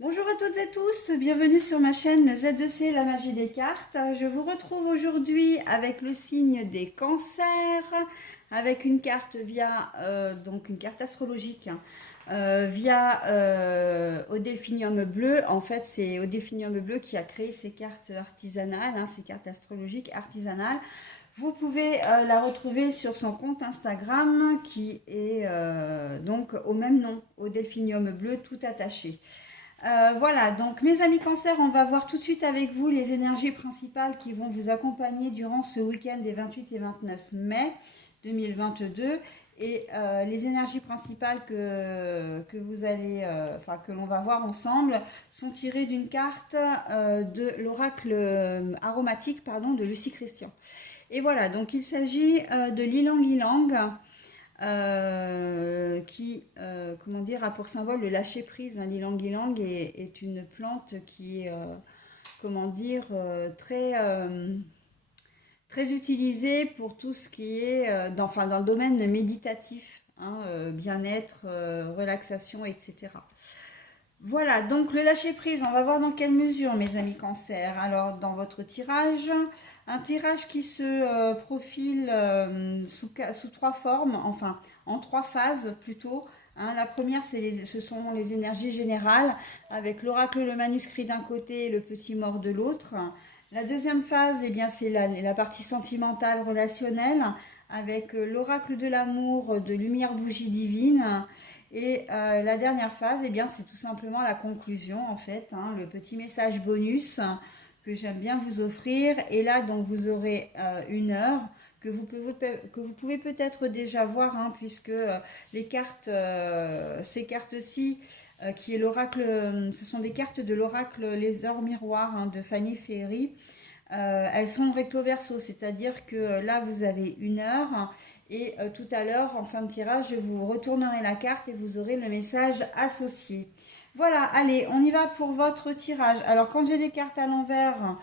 Bonjour à toutes et tous, bienvenue sur ma chaîne Z2C, la magie des cartes. Je vous retrouve aujourd'hui avec le signe des cancers, avec une carte via, donc une carte astrologique, via au Delphinium bleu. En fait, c'est au Delphinium bleu qui a créé ces cartes artisanales, ces cartes astrologiques artisanales. Vous pouvez la retrouver sur son compte Instagram qui est donc au même nom, au Delphinium bleu, tout attaché. Voilà, donc mes amis cancer, on va voir tout de suite avec vous les énergies principales qui vont vous accompagner durant ce week-end des 28 et 29 mai 2022 et les énergies principales que vous allez, que l'on va voir ensemble sont tirées d'une carte de l'oracle aromatique, pardon, de Lucie Christian. Et voilà, donc il s'agit de l'Ylang Ylang qui, comment dire, a pour symbole le lâcher prise. L'ylang ylang est une plante qui est, comment dire, très utilisée pour tout ce qui est, dans le domaine méditatif, bien-être, relaxation, etc. Voilà, donc le lâcher prise, on va voir dans quelle mesure, mes amis cancer. Alors, dans votre tirage, un tirage qui se profile sous trois formes, enfin, en trois phases plutôt. La première, ce sont les énergies générales, avec l'oracle, le manuscrit d'un côté et le petit mort de l'autre. La deuxième phase, eh bien, c'est la partie sentimentale, relationnelle, avec l'oracle de l'amour de Lumière Bougie Divine. Et la dernière phase, eh bien, c'est tout simplement la conclusion, en fait, le petit message bonus que j'aime bien vous offrir. Et là, donc, vous aurez une heure que vous pouvez peut-être déjà voir, puisque les cartes, ces cartes-ci, qui est l'oracle, ce sont des cartes de l'oracle Les Ors Miroirs de Fanny Ferry. Elles sont recto verso, c'est-à-dire que là, vous avez une heure. Et tout à l'heure, en fin de tirage, je vous retournerai la carte et vous aurez le message associé. Voilà, allez, on y va pour votre tirage. Alors, quand j'ai des cartes à l'envers,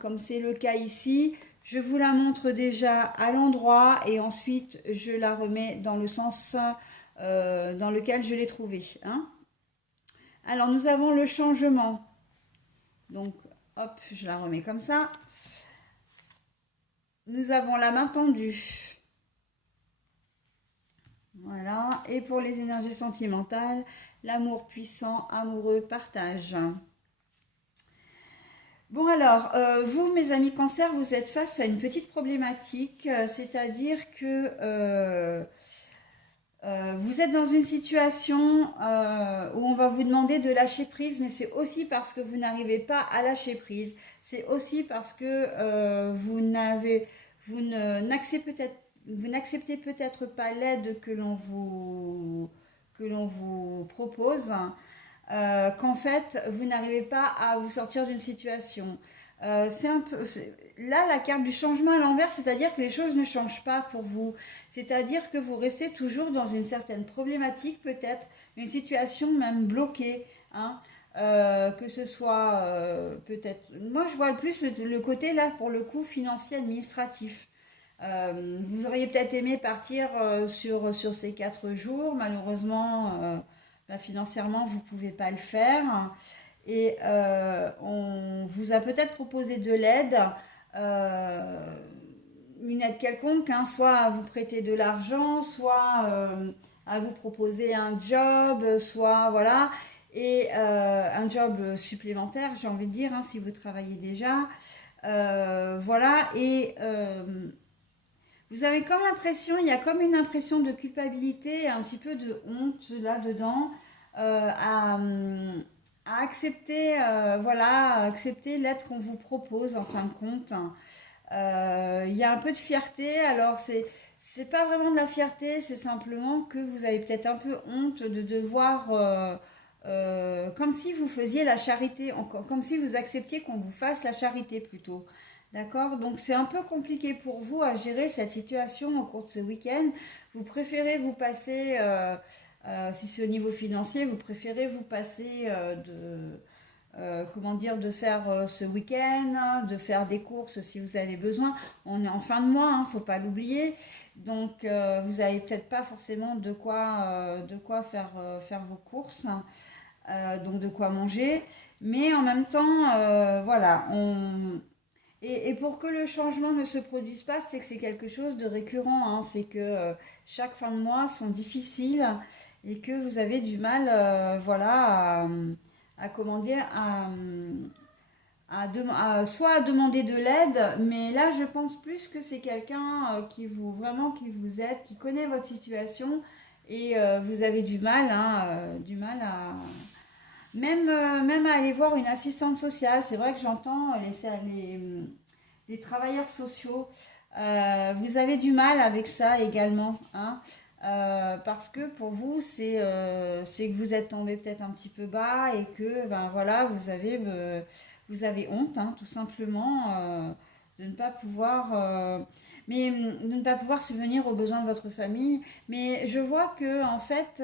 comme c'est le cas ici, je vous la montre déjà à l'endroit et ensuite je la remets dans le sens dans lequel je l'ai trouvée. Alors, nous avons le changement. Donc, hop, je la remets comme ça. Nous avons la main tendue. Voilà. Et pour les énergies sentimentales, l'amour puissant, amoureux, partage. Bon alors, vous, mes amis cancer, vous êtes face à une petite problématique, c'est-à-dire que vous êtes dans une situation où on va vous demander de lâcher prise, mais c'est aussi parce que vous n'arrivez pas à lâcher prise. C'est aussi parce que vous n'acceptez peut-être, vous n'acceptez peut-être pas l'aide que l'on vous propose, qu'en fait vous n'arrivez pas à vous sortir d'une situation. C'est un peu là la carte du changement à l'envers, c'est-à-dire que les choses ne changent pas pour vous. C'est-à-dire que vous restez toujours dans une certaine problématique, peut-être une situation même bloquée, que ce soit peut-être. Moi, je vois le plus le côté là pour le coup financier administratif. Vous auriez peut-être aimé partir sur ces 4 jours. Malheureusement, financièrement, vous ne pouvez pas le faire. Et on vous a peut-être proposé de l'aide, euh, une aide quelconque, soit à vous prêter de l'argent, soit à vous proposer un job, soit voilà, et un job supplémentaire, j'ai envie de dire, si vous travaillez déjà. Voilà, et vous avez comme l'impression, il y a comme une impression de culpabilité, un petit peu de honte là-dedans, à accepter, voilà, à accepter l'aide qu'on vous propose en fin de compte. Il y a un peu de fierté, alors c'est pas vraiment de la fierté, c'est simplement que vous avez peut-être un peu honte de devoir, comme si vous faisiez la charité, comme si vous acceptiez qu'on vous fasse la charité plutôt. D'accord? Donc c'est un peu compliqué pour vous à gérer cette situation au cours de ce week-end. Vous préférez vous passer, si c'est au niveau financier, vous préférez vous passer comment dire, de faire ce week-end, de faire des courses si vous avez besoin. On est en fin de mois, faut pas l'oublier. Donc vous n'avez peut-être pas forcément de quoi faire vos courses. donc de quoi manger. Mais en même temps, voilà, et pour que le changement ne se produise pas, c'est que c'est quelque chose de récurrent, hein. C'est que chaque fin de mois sont difficiles et que vous avez du mal, voilà, comment dire, soit à demander de l'aide, mais là je pense plus que c'est quelqu'un qui vous aide, qui connaît votre situation et vous avez du mal, hein, du mal à même à aller voir une assistante sociale. C'est vrai que j'entends les travailleurs sociaux. Vous avez du mal avec ça également, hein, parce que pour vous, c'est que vous êtes tombé peut-être un petit peu bas et que ben voilà, vous avez honte, hein, tout simplement, de ne pas pouvoir, de ne pas pouvoir subvenir aux besoins de votre famille. Mais je vois que en fait,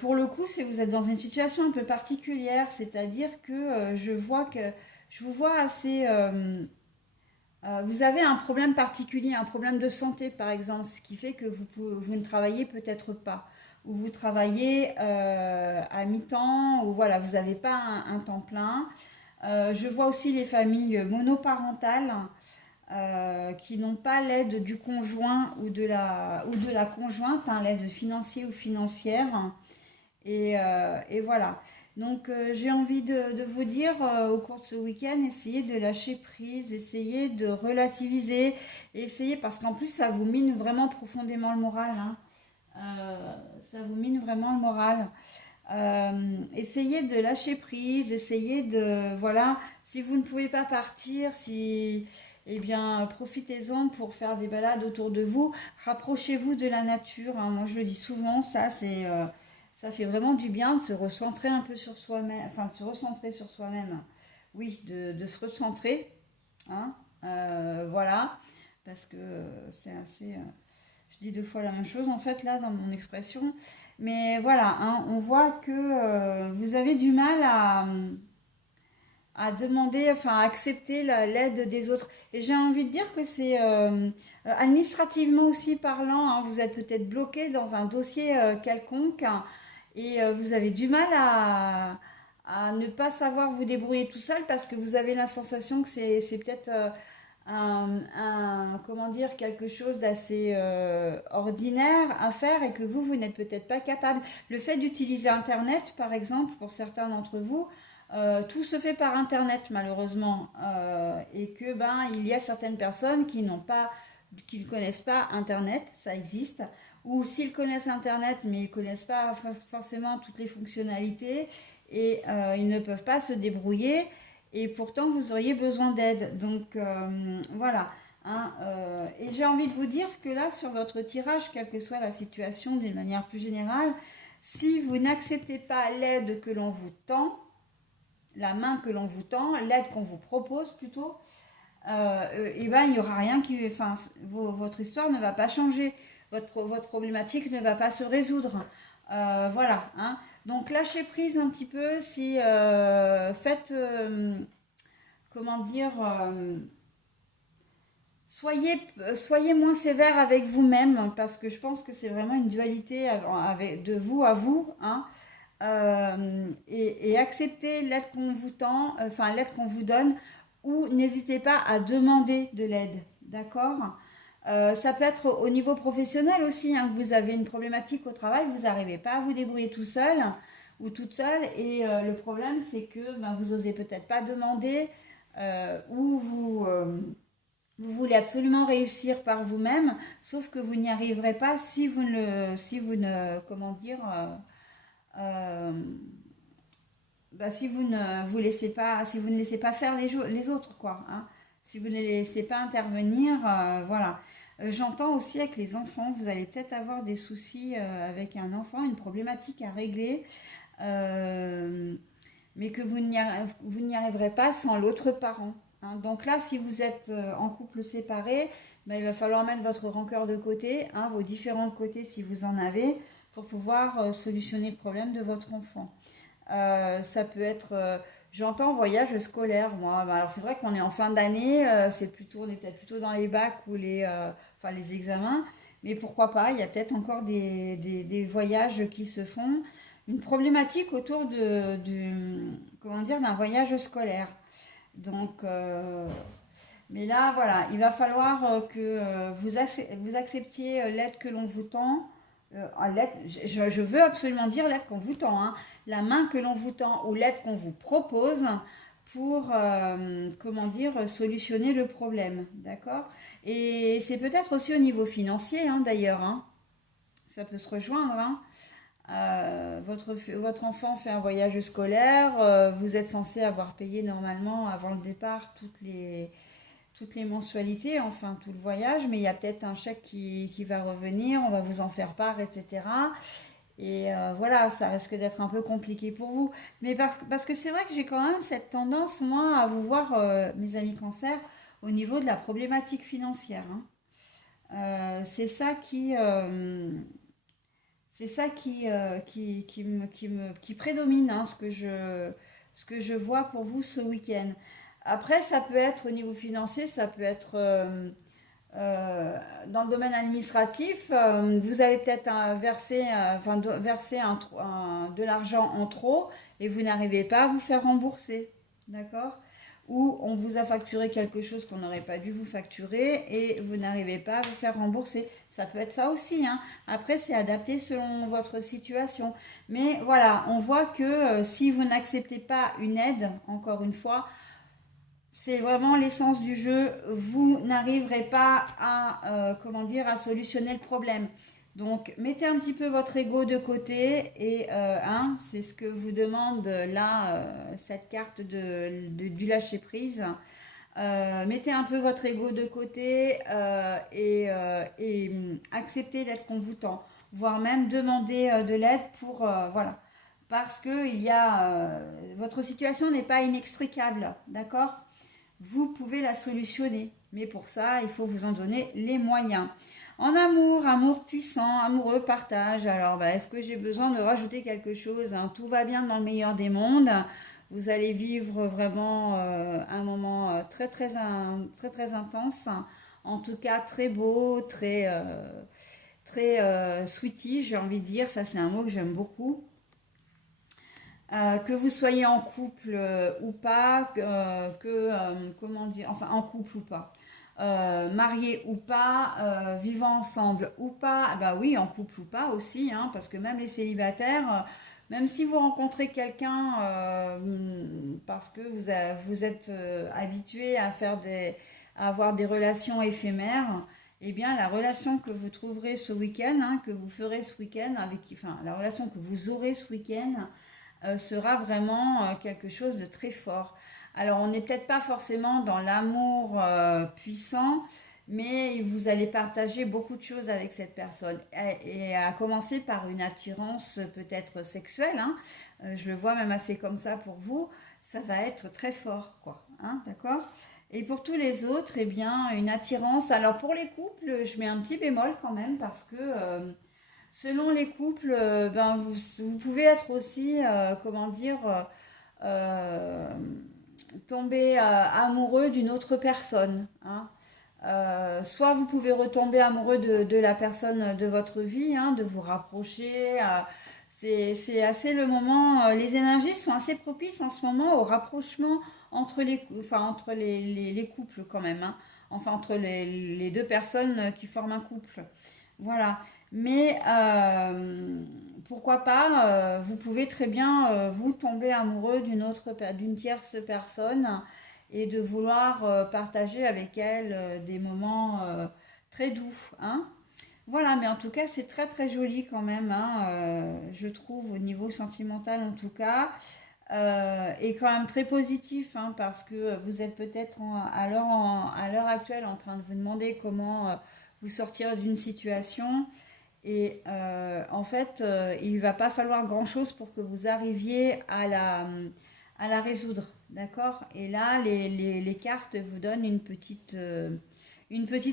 pour le coup, c'est vous êtes dans une situation un peu particulière, c'est-à-dire que je vous vois assez. Vous avez un problème particulier, un problème de santé par exemple, ce qui fait que vous ne travaillez peut-être pas, ou vous travaillez à mi-temps, ou voilà, vous n'avez pas un temps plein. Je vois aussi les familles monoparentales qui n'ont pas l'aide du conjoint ou de la conjointe, hein, l'aide financière ou financière. Et voilà. Donc j'ai envie de vous dire au cours de ce week-end, essayez de lâcher prise, essayez de relativiser, essayez parce qu'en plus ça vous mine vraiment profondément le moral, hein. Ça vous mine vraiment le moral. Essayez de lâcher prise, essayez de voilà. Si vous ne pouvez pas partir, si eh bien profitez-en pour faire des balades autour de vous. Rapprochez-vous de la nature, hein. Moi je le dis souvent, ça fait vraiment du bien de se recentrer un peu sur soi-même, enfin de se recentrer sur soi-même. Oui, de se recentrer, hein, voilà, parce que c'est assez. Je dis deux fois la même chose en fait là dans mon expression, mais voilà, hein, on voit que vous avez du mal à demander, enfin à accepter l'aide des autres. Et j'ai envie de dire que c'est administrativement aussi parlant, hein, vous êtes peut-être bloqué dans un dossier quelconque, hein, et vous avez du mal à ne pas savoir vous débrouiller tout seul parce que vous avez la sensation que c'est peut-être comment dire, quelque chose d'assez ordinaire à faire et que vous n'êtes peut-être pas capable. Le fait d'utiliser Internet, par exemple, pour certains d'entre vous, tout se fait par Internet malheureusement, et que ben il y a certaines personnes qui ne connaissent pas Internet, ça existe, ou s'ils connaissent Internet mais ils ne connaissent pas forcément toutes les fonctionnalités et ils ne peuvent pas se débrouiller et pourtant vous auriez besoin d'aide. Donc voilà. Hein, et j'ai envie de vous dire que là, sur votre tirage, quelle que soit la situation d'une manière plus générale, si vous n'acceptez pas l'aide que l'on vous tend, la main que l'on vous tend, l'aide qu'on vous propose plutôt, et ben il n'y aura rien qui, enfin, votre histoire ne va pas changer, votre problématique ne va pas se résoudre. Voilà. Hein. Donc lâchez prise un petit peu, si faites, comment dire, soyez moins sévère avec vous-même parce que je pense que c'est vraiment une dualité de vous à vous, hein. Et acceptez l'aide qu'on vous tend, enfin l'aide qu'on vous donne, ou n'hésitez pas à demander de l'aide, d'accord. Ça peut être au niveau professionnel aussi, hein, que vous avez une problématique au travail, vous n'arrivez pas à vous débrouiller tout seul ou toute seule, et le problème c'est que ben, vous osez peut-être pas demander, ou vous voulez absolument réussir par vous-même, sauf que vous n'y arriverez pas si vous ne, comment dire, euh, bah, si vous ne vous laissez pas, si vous ne laissez pas faire les autres, quoi, hein. Si vous ne les laissez pas intervenir, voilà. J'entends aussi avec les enfants, vous allez peut-être avoir des soucis avec un enfant, une problématique à régler, euh, mais que vous n'y arriverez pas sans l'autre parent, hein. Donc là, si vous êtes en couple séparé, ben, il va falloir mettre votre rancœur de côté, hein, vos différents côtés si vous en avez, pour pouvoir solutionner le problème de votre enfant. Ça peut être, j'entends voyage scolaire, moi. Bah, alors c'est vrai qu'on est en fin d'année, on est peut-être plutôt dans les bacs ou enfin les examens, mais pourquoi pas, il y a peut-être encore des voyages qui se font. Une problématique autour comment dire, d'un voyage scolaire. Donc, mais là, voilà, il va falloir que vous acceptiez l'aide que l'on vous tend. Je veux absolument dire l'aide qu'on vous tend, hein. La main que l'on vous tend ou l'aide qu'on vous propose pour, comment dire, solutionner le problème. D'accord? Et c'est peut-être aussi au niveau financier, hein, d'ailleurs, hein. Ça peut se rejoindre, hein. Votre enfant fait un voyage scolaire, vous êtes censé avoir payé normalement avant le départ toutes les mensualités, enfin tout le voyage, mais il y a peut-être un chèque qui va revenir, on va vous en faire part, etc. Et voilà, ça risque d'être un peu compliqué pour vous. Mais parce que c'est vrai que j'ai quand même cette tendance, moi, à vous voir, mes amis cancer, au niveau de la problématique financière, hein. C'est ça qui prédomine, hein, ce que je vois pour vous ce week-end. Après, ça peut être au niveau financier, ça peut être dans le domaine administratif. Vous avez peut-être versé de l'argent en trop et vous n'arrivez pas à vous faire rembourser. D'accord? Ou on vous a facturé quelque chose qu'on n'aurait pas dû vous facturer et vous n'arrivez pas à vous faire rembourser. Ça peut être ça aussi, hein. Après, c'est adapté selon votre situation. Mais voilà, on voit que si vous n'acceptez pas une aide, encore une fois, c'est vraiment l'essence du jeu. Vous n'arriverez pas à, comment dire, à solutionner le problème. Donc, mettez un petit peu votre ego de côté et hein, c'est ce que vous demande là, cette carte du lâcher prise. Mettez un peu votre ego de côté et acceptez l'aide qu'on vous tend, voire même demander de l'aide pour voilà, parce que votre situation n'est pas inextricable, d'accord? Vous pouvez la solutionner, mais pour ça, il faut vous en donner les moyens. En amour, amour puissant, amoureux, partage. Alors, est-ce que j'ai besoin de rajouter quelque chose, hein? Tout va bien dans le meilleur des mondes. Vous allez vivre vraiment un moment très très intense. En tout cas, très beau, très sweetie, j'ai envie de dire. Ça, c'est un mot que j'aime beaucoup. Que vous soyez en couple ou pas, comment dire, enfin en couple ou pas, marié ou pas, vivant ensemble ou pas, ah bah oui, en couple ou pas aussi, hein, parce que même les célibataires, même si vous rencontrez quelqu'un parce que vous êtes habitué à avoir des relations éphémères, eh bien la relation que vous trouverez ce week-end, hein, que vous ferez ce week-end, enfin la relation que vous aurez ce week-end, sera vraiment quelque chose de très fort. Alors, on n'est peut-être pas forcément dans l'amour puissant, mais vous allez partager beaucoup de choses avec cette personne. Et à commencer par une attirance peut-être sexuelle, hein. Je le vois même assez comme ça pour vous. Ça va être très fort, quoi. Hein, d'accord? Et pour tous les autres, eh bien, une attirance. Alors, pour les couples, je mets un petit bémol quand même parce que selon les couples, vous pouvez être aussi, comment dire, euh, tomber amoureux d'une autre personne, hein. Soit vous pouvez retomber amoureux de la personne de votre vie, hein, de vous rapprocher. C'est assez le moment. Les énergies sont assez propices en ce moment au rapprochement entre les couples quand même, hein. Enfin, entre les deux personnes qui forment un couple. Voilà. Mais pourquoi pas, vous pouvez très bien vous tomber amoureux d'une tierce personne et de vouloir partager avec elle des moments très doux, hein. Voilà, mais en tout cas, c'est très très joli quand même, hein, je trouve, au niveau sentimental en tout cas, et quand même très positif, hein, parce que vous êtes peut-être à l'heure actuelle en train de vous demander comment vous sortir d'une situation. Et en fait, il ne va pas falloir grand-chose pour que vous arriviez à la résoudre. D'accord? Et là, les cartes vous donnent une petite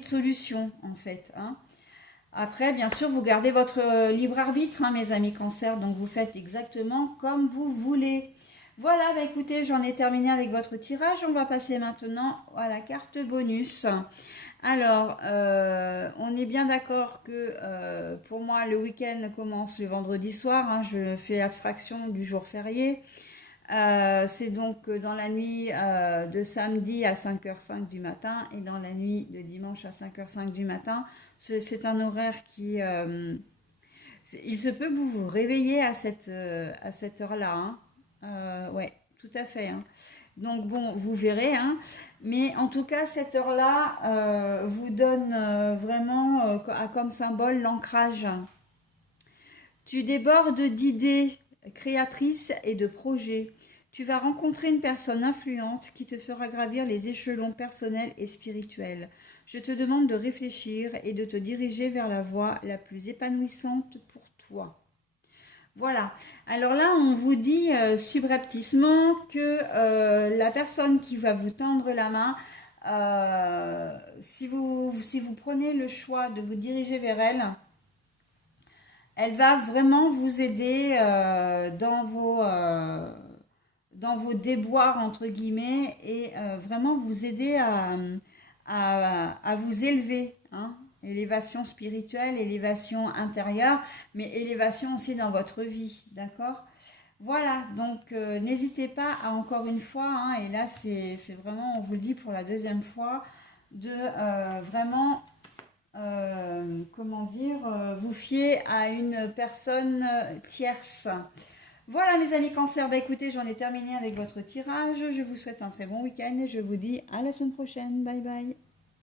solution, en fait, hein. Après, bien sûr, vous gardez votre libre arbitre, hein, mes amis cancer, donc vous faites exactement comme vous voulez. Voilà, bah écoutez, j'en ai terminé avec votre tirage. On va passer maintenant à la carte bonus. Alors, on est bien d'accord que, pour moi, on est bien d'accord que, pour moi, le week-end commence le vendredi soir, hein, je fais abstraction du jour férié. C'est donc dans la nuit de samedi à 5h05 du matin et dans la nuit de dimanche à 5h05 du matin. C'est un horaire qui... il se peut que vous vous réveillez à cette heure-là, hein. Ouais, tout à fait, hein. Donc bon, vous verrez, hein. Mais en tout cas, cette heure-là vous donne vraiment comme symbole l'ancrage. Tu débordes d'idées créatrices et de projets. Tu vas rencontrer une personne influente qui te fera gravir les échelons personnels et spirituels. Je te demande de réfléchir et de te diriger vers la voie la plus épanouissante pour toi. Voilà. Alors là, on vous dit subrepticement que la personne qui va vous tendre la main, si vous prenez le choix de vous diriger vers elle, elle va vraiment vous aider dans vos déboires, entre guillemets, et vraiment vous aider à vous élever, hein. Élévation spirituelle, élévation intérieure, mais élévation aussi dans votre vie, d'accord? Voilà, donc n'hésitez pas à encore une fois, hein, et là c'est vraiment, on vous le dit pour la deuxième fois, de vraiment comment dire, vous fier à une personne tierce. Voilà mes amis cancer, bah écoutez, j'en ai terminé avec votre tirage. Je vous souhaite un très bon week-end et je vous dis à la semaine prochaine. Bye bye.